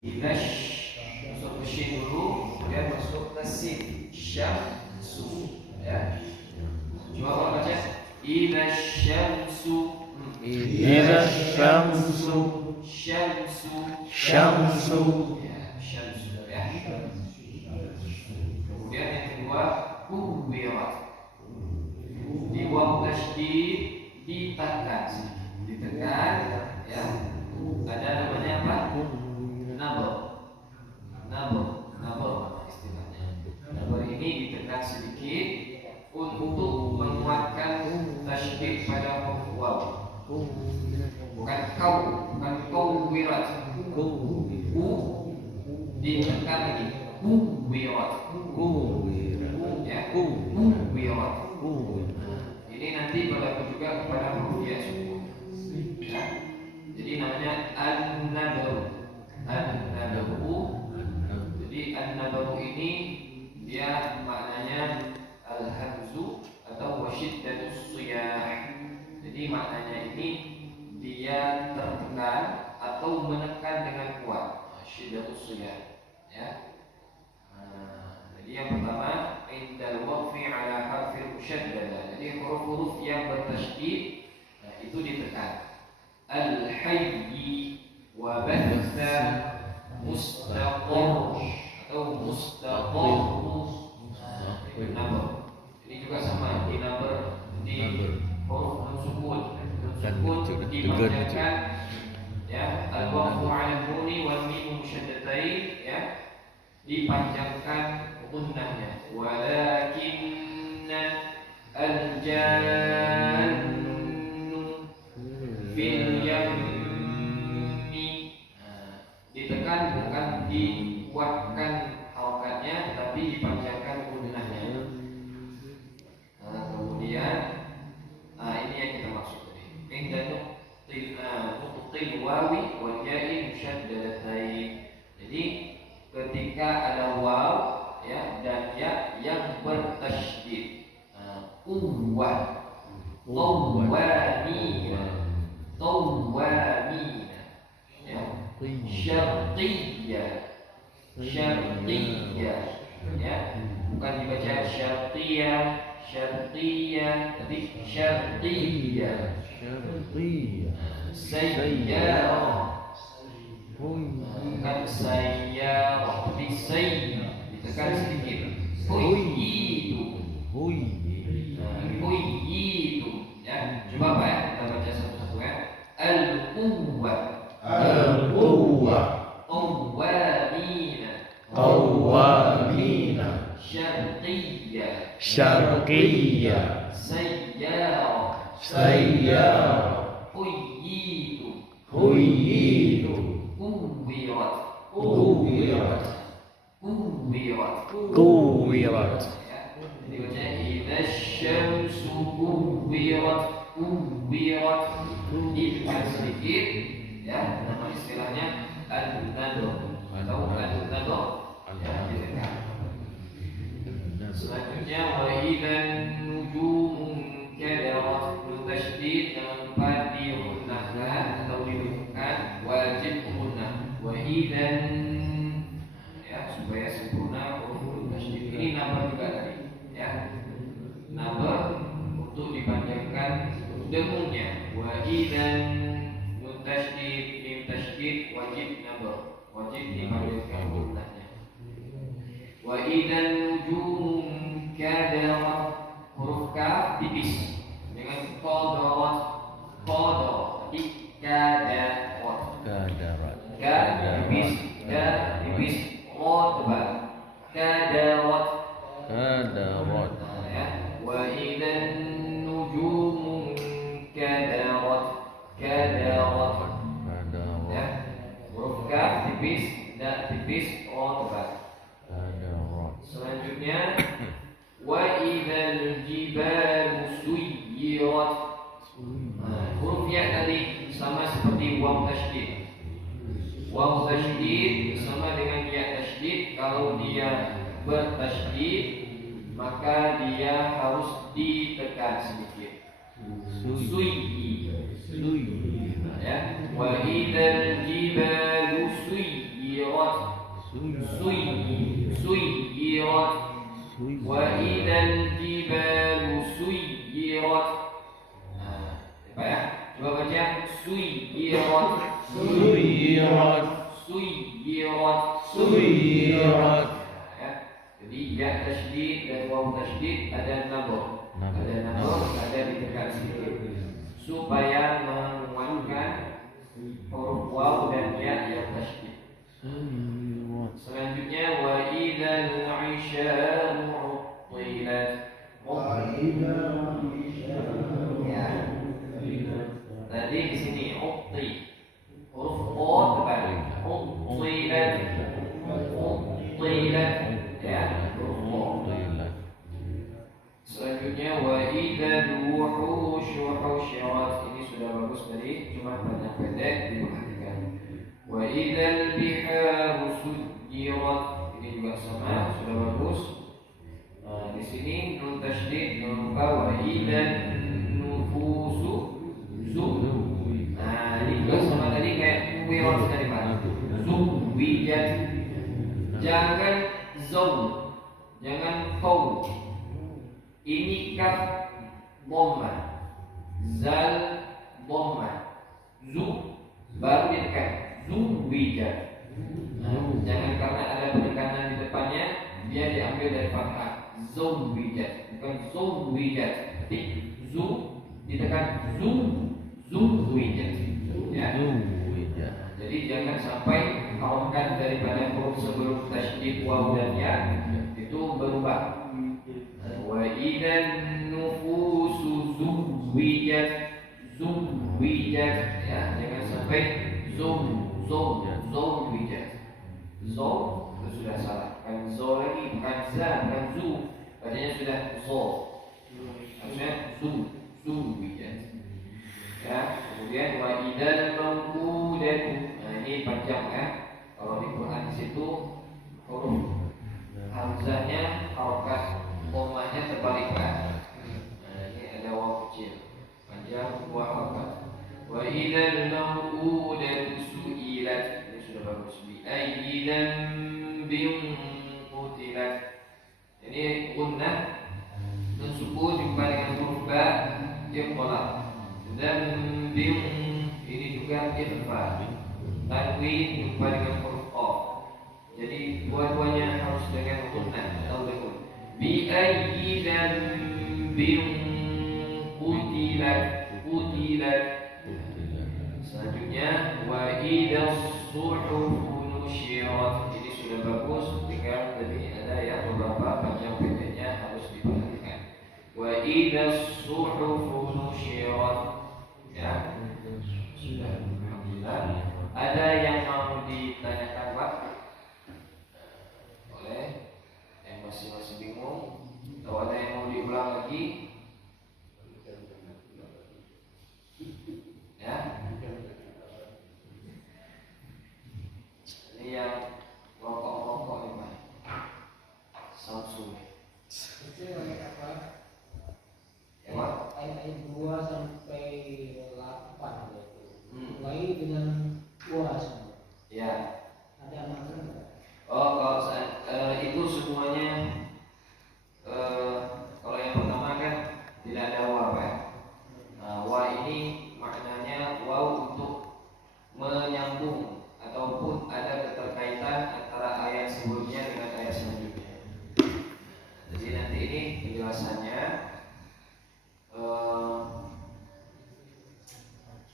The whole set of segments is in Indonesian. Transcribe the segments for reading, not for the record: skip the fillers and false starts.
Masuk ke shin dulu, kemudian masuk ke sin. Syamsu, ya. Coba kalau baca idza syamsu Syamsu ya, syamsu ya. Kemudian yang kedua kuwirat. Di waw tasydid ditekan ya. Ada namanya apa? Nabur istilahnya. Nabur ini ditekan sedikit untuk menguatkan tasydid pada huruf waw. Bukan kau wirat. Ditekan lagi. Wirat. Ya, wirat. Ini nanti berlaku juga kepada huruf ya sukun. Ya. Jadi namanya an-nabru. Jadi an-nabru ini dia maknanya al-hamzu atau wasyiddatus siyah. Jadi maknanya ini dia tertekan atau menekan dengan kuat. Wasyiddatus siyah. Ya. Jadi yang pertama indal waqfi ala harfil musyaddada. Jadi huruf-huruf yang bertasydid itu ditekan. Al-hayyi wa batha mustaqor atau mustaqor. Ini juga sama di number di huruf nun sukun. Dipanjangkan ya, al-waqfu 'ala nuni wal mim musyaddatain ya. Dipanjangkan gunnahnya. Walakinna al-jannu fil yammi. Ditekan bukan dikuatkan harokatnya, tapi dipanjangkan gunnahnya. Kemudian ini yang kita maksud tadi. Inda nuqtil wawi wal ya'i musyaddadatain. Jadi ketika ada waw ya dan ya yang bertasydid. Quwwah, qawwamina, ya. Syartiyah, ya. Bukan dibaca syartiyah, tapi syartiyah. Sayyarah, bukan sayyarah, tapi sayyarah. Ditekan sedikit. Huyyidu. Ya, coba apa ya? Kita baca satu-satu ya. Al-quwwah. Qawwamina. Syarqiyah. Sayyarah. Huyyidu. Kuwirat. Jadi baca idza syamsu kuwirat. Ditekan sedikit ya, nama istilahnya an-nadhr atau an-nadhr ya, ditekan. Selanjutnya wa idzan nujumun kadarat. Tasydid jangan lupa digunakan atau dihidupkan, wajib gunnah. Wa idzan ya, supaya sempurna huruf tasydid. Ini nama juga tadi ya. Nama untuk dipanjangkan dengungnya. Wa idzan nun tasydid mim tasydid wajib nama, wajib dipanjangkan gunnahnya. Wa idzan nujumun kadarat. Huruf kaf tipis dengan qadarat. Jadi kadarat. Tipis. Tebal. Kadarat. Ya. Wa idzan nujumun kadarat. Ya. Huruf kaf tipis, tipis, tebal. Selanjutnya wa idzal jibalu suyirat. Huruf ya tadi sama seperti waw tasydid. Waw tasydid sama dengan ya tasydid. Kalau dia bertasydid maka dia harus ditekan sedikit. Suyi. Ya. Wa idzal jibalu suyirat. سيرت وإذا الجبال سيرت. Pak ya, coba baca suyirat. سيرت Suyirat. سيرت. Ya. Jadi ya tasydid dan waw tasydid ada nabur. Ada nabur, ada ditekan sedikit supaya menguatkan huruf waw dan ya yang tasydid. Selanjutnya wa idzal 'isyaru 'uttilat. Ya. Tadi di sini utti. Huruf o terbalik. Uttilat. Uttilat. Ya, huruf o. Selanjutnya wa idzal wuhushu husyirat. Ini sudah bagus tadi, cuma banyak pendek diperhatikan. Wa idzal biharu sujjirat. Ini juga sama, sudah bagus. Di sini nun tasydid, nun wa idzal nufusu ini juga sama tadi kayak wirat tadi Pak. Zuwijat. Jangan zaw, jangan qaw. Ini kaf dhamma, zal dhamma, zu baru ditekan, zuwijat. Jangan karena ada penekanan di depannya dia diambil dari fathah. Zuwijat, bukan zuwijat. Tapi zu ditekan zuwijat. Ya. Jadi jangan sampai harokat daripada huruf sebelum tasydid waw dan ya itu berubah. Wa idzan nufusu zuwijat. Ya, jangan sampai zuwijat. Zo itu sudah salah. Bukan zo lagi, bukan za, bukan zu. Bacanya sudah zo. Harusnya zuwijat. Ya, kemudian wa idzal mawqudatu. Nah, ini panjang ya. Kalau di Quran di situ huruf hamzahnya harokat, dhammahnya terbalikkan. Nah, ini ada waw kecil. Panjang dua harokat. Wa idzal mawqudatu su'ilat. Ini sudah bagus. Bi ayyi dzambin qutilat. Ini gunnah dan sukun jumpa dengan huruf ba iqlaq. Dzambin ini juga ikhfa. Tanwin jumpa dengan huruf o. Jadi dua-duanya harus dengan gunnah atau dengan bi ayyi dzambin qutilat. Selanjutnya wa idzas suhufu nusyirat. Ini sudah bagus, tinggal tadi ada yang beberapa panjang pendeknya harus diperhatikan. Wa idzas suhufu nusyirat. Ya, sudah. Alhamdulillah. Ada yang mau ditanyakan Pak? Boleh. Yang masih bingung atau ada yang mau diulang lagi? Ya. Ini yang rokok-rokok nih Pak. Samsung. Itu ayat apa? Ya Pak. Ayat 2 sampai 8 itu. Mulai dengan dua semua. Ya. Ada makna enggak? Oh, kalau itu semuanya kalau yang pertama kan tidak ada wa Pak. Wa ini maknanya waw untuk menyambung ataupun ada keterkaitan antara ayat sebelumnya dengan ayat selanjutnya. Jadi nanti ini penjelasannya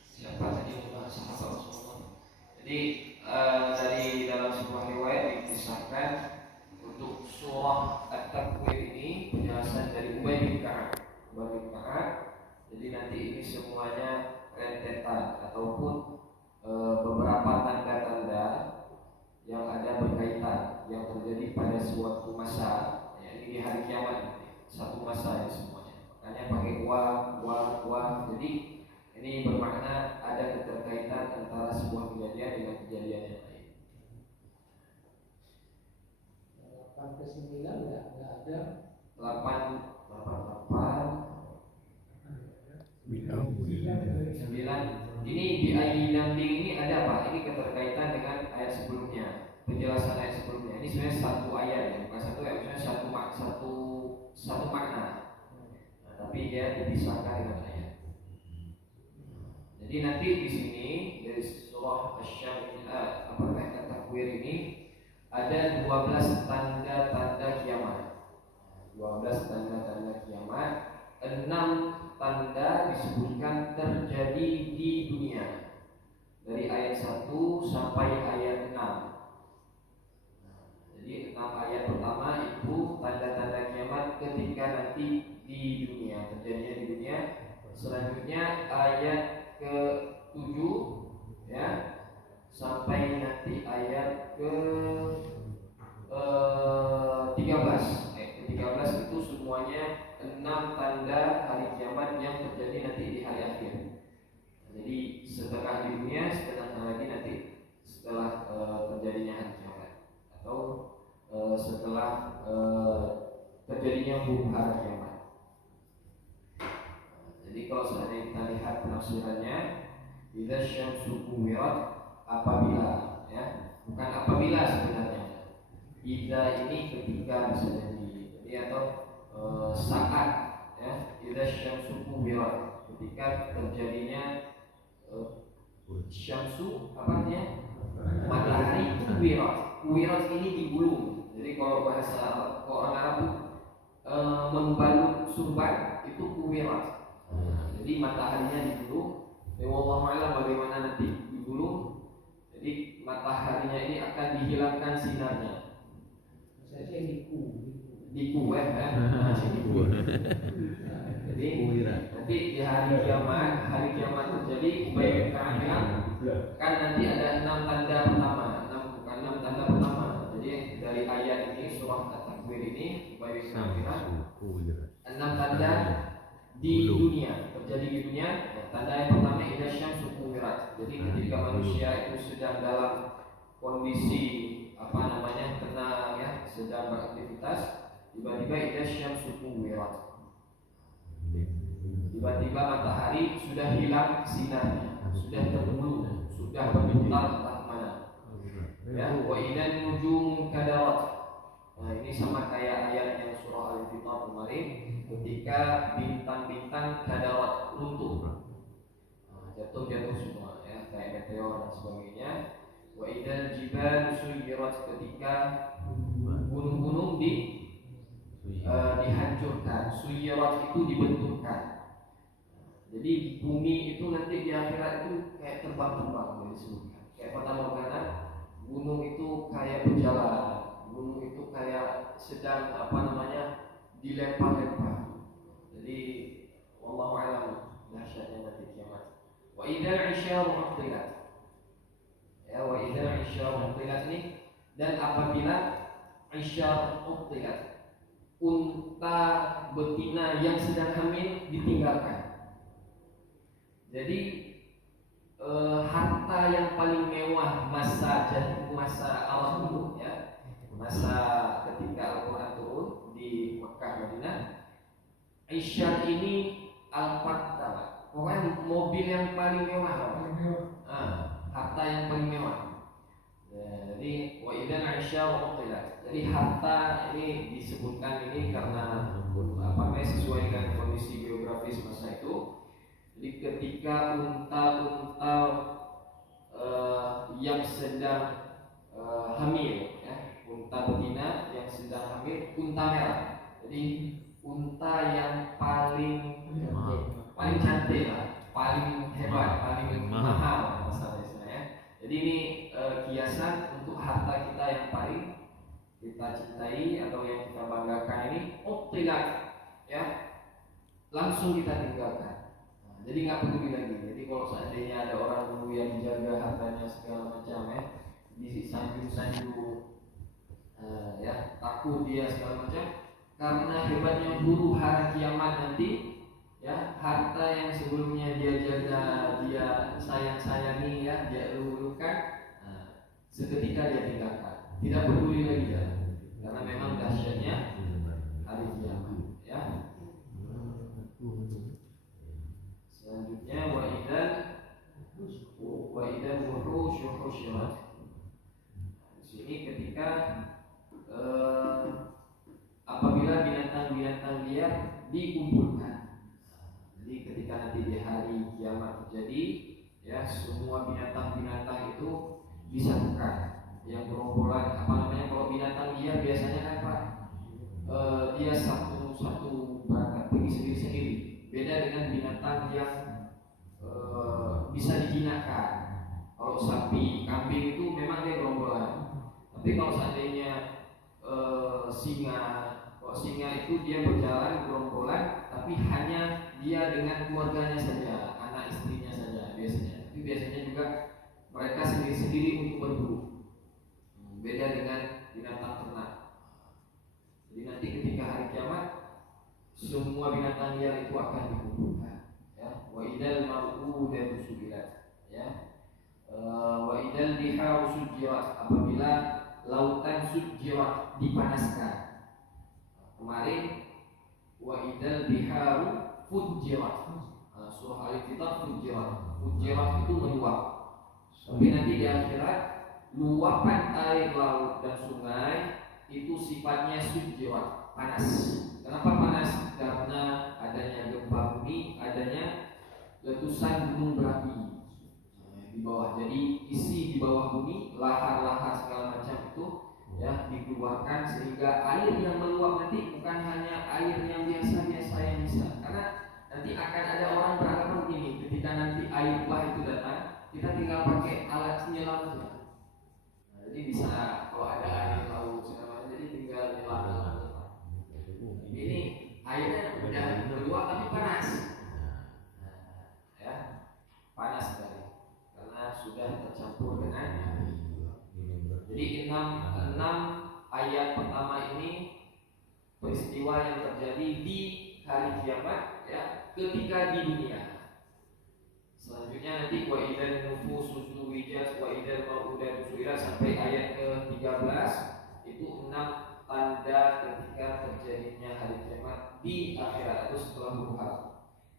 siapa tadi sahabat Rasulullah. Jadi dari dalam sebuah riwayat dikisahkan untuk surah At-Takwir ini penjelasan dari Ubay bin Ka'ab. Jadi nanti ini semuanya rentetan ataupun beberapa tanda-tanda yang ada berkaitan yang terjadi pada suatu masa. Ya, ini di hari kiamat satu masa ya semuanya. Makanya pakai wa. Jadi ini bermakna ada keterkaitan antara sebuah kejadian dengan kejadian yang lain. 8 ke 9 enggak ada. 9. Ini di ayat ini ada Pak. Ini keterkaitan dengan ayat sebelumnya. penjelasan ayat sebelumnya. Ini sebenarnya satu ayat ya, bukan satu ayat, maksudnya satu makna. Nah, tapi dia dipisahkan dengan ayat. Jadi nanti di sini dari surah Asy-Syams At-Takwir ini ada 12 tanda-tanda kiamat. 12 tanda-tanda kiamat, 6 tanda disebutkan terjadi di dunia. Dari ayat 1 sampai ayat 6. Jadi 6 ayat pertama itu tanda-tanda kiamat ketika nanti di dunia, terjadinya di dunia. Selanjutnya ayat ke-7 ya sampai nanti ayat ke-13. Ke-13 itu semuanya 6 tanda hari kiamat yang terjadi nanti di hari akhir. Jadi setengah di dunia, setengah lagi nanti setelah terjadinya hari kiamat atau setelah terjadinya huru hara kiamat. Jadi kalau seandainya kita lihat penafsirannya, idza syamsu kuwirat, apabila ya, bukan apabila sebenarnya. Idza ini ketika bisa jadi atau saat ya, idza syamsu kuwirat, ketika terjadinya syamsu apa artinya? Matahari kuwirat. Kuwirat ini digulung. Jadi kalau bahasa orang Arab membalut surban itu kuwirat. Jadi mataharinya digulung. Wallahu a'lam bagaimana nanti digulung. Jadi mataharinya ini akan dihilangkan sinarnya. Saya diku. Diku ya. Jadi nanti di hari kiamat terjadi baik kehamilan kan nanti ada 6 tanda pertama, 6 tanda pertama. Jadi dari ayat ini surah At-Takwir ini baik kehamilan 6 tanda di dunia, terjadi di dunia. Tanda yang pertama idza syamsu kuwirat. Jadi ketika manusia itu sedang dalam kondisi tenang ya, sedang beraktivitas, tiba-tiba idza syamsu kuwirat. Tiba-tiba matahari sudah hilang sinarnya, sudah tergulung, sudah berputar entah kemana. Ya, wa idzan nujumu kadarat. Nah, ini sama kayak ayat yang surah Al-Infitar kemarin, ketika bintang-bintang kadarat runtuh, jatuh semua ya, kayak meteor dan sebagainya. Wa idzal jibalu suyirat, ketika gunung-gunung dihancurkan. Suyirat itu dibenturkan. Jadi bumi itu nanti di akhirat itu kayak terbang-terbang disebutkan. Kayak pertama gunung itu kayak berjalan, gunung itu kayak sedang dilempar-lempar. Jadi wallahu a'lam dahsyatnya nanti kiamat. Wa idzal 'isyaru uqtilat. Ya, wa idzal 'isyaru uqtilat ini, dan apabila 'isyar uqtilat, unta betina yang sedang hamil ditinggalkan. Jadi harta yang paling mewah masa Arab dulu ya, masa ketika Al-Quran turun di Mekah Madinah, Isyar ini Al-Fatah, pokoknya mobil yang paling mewah, harta yang paling mewah. Jadi wa idzal Isyar uqtilat. Jadi harta ini disebutkan ini karena sesuai dengan kondisi geografis masa itu. Jadi ketika unta-unta yang sedang hamil ya, unta betina yang sedang hamil, unta merah. Jadi unta yang paling cantik lah, paling hebat, paling mahal masalahnya. Jadi ini kiasan untuk harta kita yang paling kita cintai atau yang kita banggakan ini uqtilat ya, langsung kita tinggalkan. Jadi nggak peduli lagi. Jadi kalau seandainya ada orang dulu yang menjaga hartanya segala macam ya, disanjung-sanjung, ya takut dia segala macam, karena hebatnya huru hara kiamat nanti, ya harta yang sebelumnya dia jaga, dia sayang-sayangi ya, dia lulukan, seketika dia tinggalkan, tidak peduli lagi ya, karena memang dahsyatnya hari kiamat ya. Selanjutnya wa idzal wuhusyu husyirat. Di sini ketika ketika apabila binatang-binatang liar dikumpulkan. Jadi ketika nanti di hari kiamat terjadi, ya semua binatang-binatang itu disatukan. Yang gerombolan apa namanya, kalau binatang liar biasanya kan Pak, dia satu berangkat pergi sendiri-sendiri. Beda dengan binatang yang bisa dijinakkan. Kalau sapi, kambing itu memang dia gerombolan. Tapi kalau seandainya singa, kalau singa itu dia berjalan gerombolan, tapi hanya dia dengan keluarganya saja, anak istrinya saja biasanya. Itu biasanya juga mereka sendiri-sendiri untuk berburu. Beda dengan binatang ternak. Jadi nanti ketika hari kiamat semua binatang liar itu akan dikumpulkan. Ya, wa idal mau'udatu su'ilat. Ya, wa idal biharu sujirat, apabila lautan sujirat dipanaskan. Kemarin wa idal biharu fujirat. Surah Al-Infitar fujirat. Fujirat itu meluap. Tapi nanti di akhirat luapan air laut dan sungai itu sifatnya sujirat, panas. Kenapa panas? Karena adanya gempa bumi, adanya letusan gunung berapi di bawah. Jadi isi di bawah bumi, lahar-lahar segala macam itu ya dikeluarkan, sehingga air yang meluap nanti bukan hanya air yang biasa-biasa yang bisa. Karena nanti akan ada orang beranggapan begini, ketika nanti air bah itu datang, kita tinggal pakai alat penyelam saja. Jadi bisa kalau ada air laut segala macam, jadi tinggal nyelam. Ini airnya udah meluap tapi panas. Ya, panas sekali karena sudah tercampur dengan air. Jadi enam ayat pertama ini peristiwa yang terjadi di hari kiamat, ya, ketika di dunia. Selanjutnya nanti wa idzal nufusu zuwijat wa idzal mau'udatu su'ilat sampai ayat ke-13 itu 6 tanda ketika terjadinya hari kiamat di akhirat atau setelah ruh.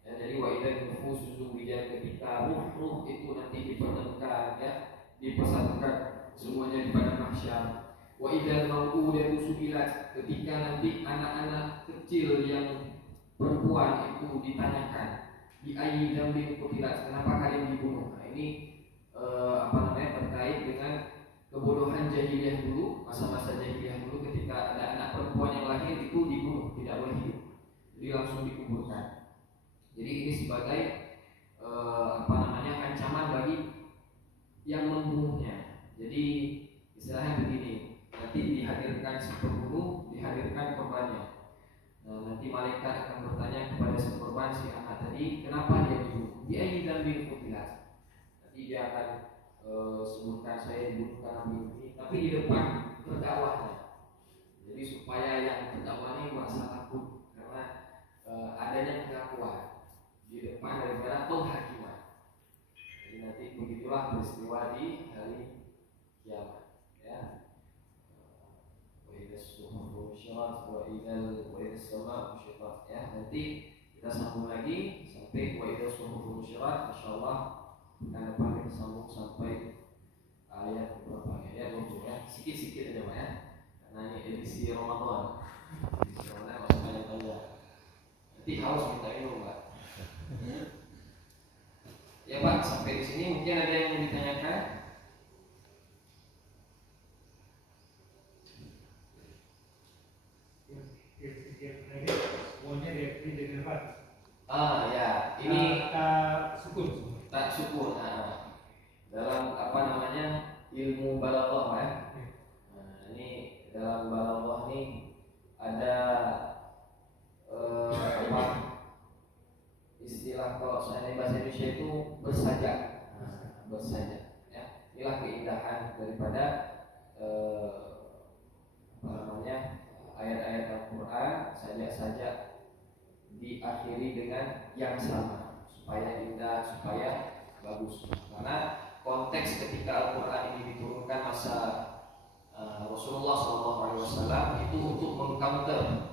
Ya, jadi wa idzal nufusu zuwijat, ketika ruh itu nanti dipertemukan, ya, dipersatukan semuanya di padang mahsyar. Wa idzal mau'udatu su'ilat, ketika nanti anak-anak kecil yang perempuan itu ditanyakan, di ayyi dzambin qutilat, kenapa kalian dibunuh? Nah, ini terkait dengan kebodohan jahiliyah dulu, masa-masa jahiliyah dulu, ketika ada anak perempuan yang lahir itu dibunuh, tidak boleh hidup, jadi langsung dikuburkan. Jadi ini sebagai ancaman bagi yang membunuhnya. Jadi istilahnya begini, nanti dihadirkan si pembunuh, dihadirkan korbannya. Nah, nanti malaikat akan bertanya kepada si korban, si anak tadi, kenapa dia dibunuh? Di ayyi dzambin qutilat. Nanti dia akan sebutkan, saya dibunuh karena begini, tapi di depan terdakwanya. Jadi supaya yang terdakwa ini merasa takut karena adanya pengakuan di depan daripada penghakiman. Jadi nanti begitulah peristiwa di hari kiamat. Ya. Ya, nanti kita sambung lagi sampai wa idza suhufun nusyirat. Insyaallah akan depan kita sambung sampai ayat berapa ya? Sikit-sikit aja Pak ya. Karena ini edisi Ramadan. Edisi Ramadan masih banyak-banyak. Nanti haus minta minum Pak. Ya Pak, sampai di sini mungkin ada yang mau ditanyakan? Ya, ini tak sukun. Dalam ilmu balaghah ya. Ini dalam balaghah ini ada istilah, kalau seandainya bahasa Indonesia itu bersajak. Ya. Inilah keindahan daripada ayat-ayat Al-Quran, sajak-sajak diakhiri dengan yang sama supaya indah, supaya bagus. Karena konteks ketika Al-Quran ini diturunkan masa Rasulullah SAW itu untuk mengcounter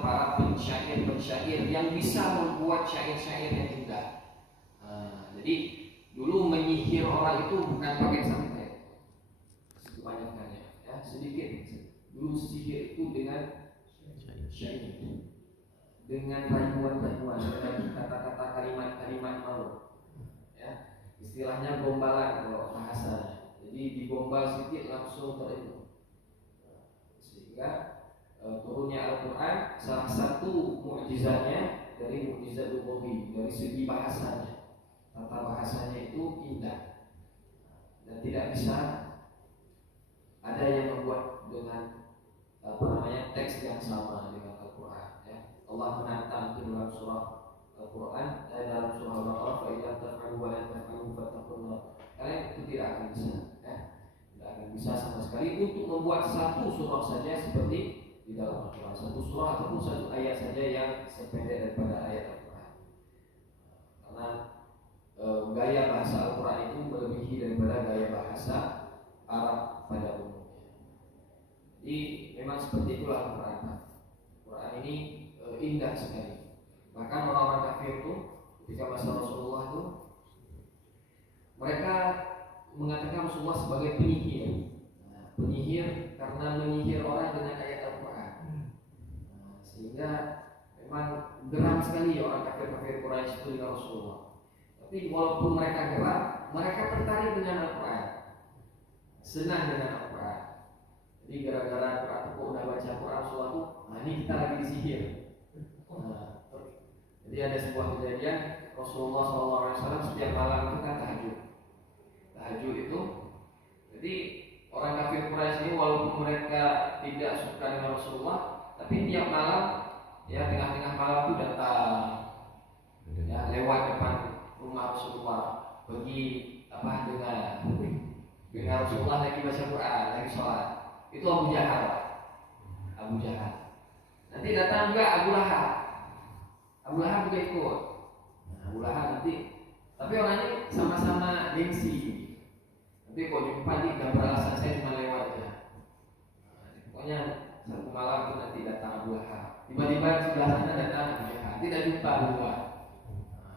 para pensyair yang bisa membuat syair-syair yang indah. Jadi dulu menyihir orang itu bukan pakai santet, kebanyakannya ya, sedikit Dulu sihir itu dengan syair, dengan rayuan-rayuan, dengan kata-kata kalimat-kalimat malu. Ya, istilahnya gombalan kalau bahasanya. Jadi digombal sedikit langsung terimu. Sehingga turunnya Al-Quran salah satu mukjizatnya dari mukjizat lugawi, dari segi bahasanya. Tata bahasanya itu indah dan tidak bisa ada yang membuat dengan teks yang sama dengan Al-Quran. Ya. Allah menantang di dalam surah Al-Quran, dalam surah Al-Baqarah, fa idza taf'alu wa la taf'alu fattaqullah. Kalian itu tidak akan bisa, ya. Tidak akan bisa sama sekali untuk membuat satu surah saja seperti di dalam Al-Quran, satu surah ataupun satu ayat saja yang sependek daripada ayat Al-Quran. Karena gaya bahasa Al-Quran itu melebihi daripada gaya bahasa Arab pada umumnya. Jadi memang seperti itulah Al-Quran. Quran ini indah sekali. Bahkan orang-orang kafir itu ketika masa Rasulullah itu mereka mengatakan Rasulullah sebagai penyihir. Penyihir karena menyihir orang dengan ayat Al-Quran. Sehingga memang geram sekali orang kafir-kafir Quraisy itu dengan Rasulullah. Tapi walaupun mereka geram, mereka tertarik dengan Al-Quran, senang dengan Al-Quran. Jadi gara-gara kok udah baca Quran suatu, ini kita lagi disihir. Jadi ada sebuah kejadian Rasulullah SAW setiap malam itu kan tahajud. Tahajud itu, jadi orang kafir Quraisy ini walaupun mereka tidak suka dengan Rasulullah, tapi tiap malam, ya tengah-tengah malam itu datang, ya lewat depan rumah Rasulullah, pergi dengan Rasulullah lagi baca Quran, lagi sholat. Itu Abu Jahal. Nanti datang juga Abu Lahab. Abu Lahab juga ikut. Abu Lahab nanti, tapi orang ini sama-sama gengsi. Nanti kok jumpa nih gak beralasan saya cuma lewat aja. Pokoknya satu malam itu nanti datang Abu Lahab. Tiba-tiba sebelah sana datang Abu Jahal. Tidak jumpa Abu Lahab.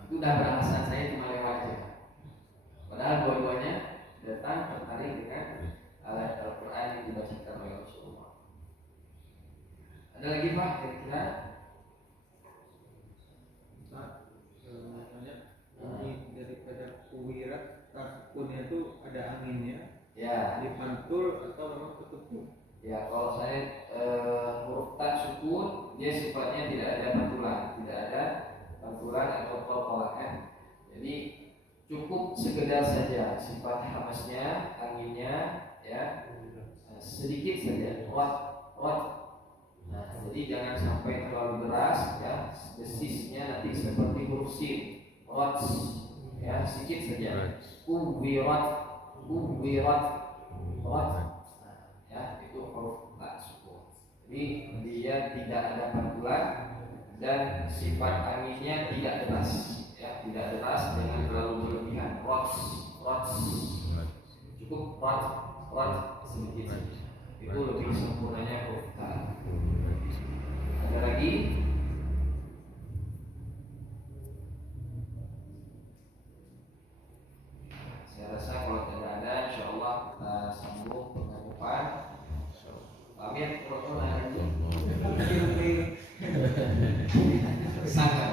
Itu udah beralasan saya cuma lewat aja. Padahal dua-duanya datang tertarik dengan ayat Al-Quran yang dibacakan oleh Rasulullah. Ada lagi Pak kira-kira? Ini daripada kuwirat taskunnya itu ada anginnya, Ya. dipantul atau memang ketutup? Ya, kalau saya huruf tak sukun, dia sifatnya tidak ada pantulan atau kolkolan. Jadi cukup sekedar saja sifat hamasnya, anginnya, ya sedikit saja, rot. Nah, jadi jangan sampai terlalu deras, ya desisnya nanti seperti huruf sin, rot, ya sedikit saja. Uwirat, rot. Ya itu huruf tak sukun. Jadi dia tidak ada pantulan dan sifat anginnya tidak deras, ya tidak deras dengan terlalu berlebihan. Rot, cukup rot sedikit saja. Itu lebih sempurnanya huruf ta. Ada lagi? Saya rasa kalau tidak ada, insya Allah kita sambung pekan depan. Amin. Kalau lagi. Sangat.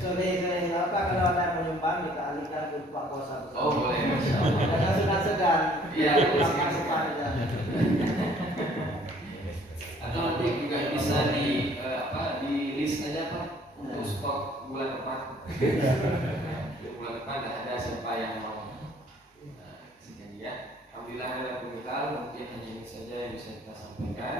Sore-sore apa kalau ada penyumbang kita alihkan ke buka puasa. Oh boleh. Jangan segan-segan. Iya. Makan aja. Atau nanti juga bisa di list aja Pak untuk stok bulan depan. Di bulan depan ada siapa yang mau sekian ya. Alhamdulillah ada pembekal, mungkin hanya ini saja yang bisa kita sampaikan.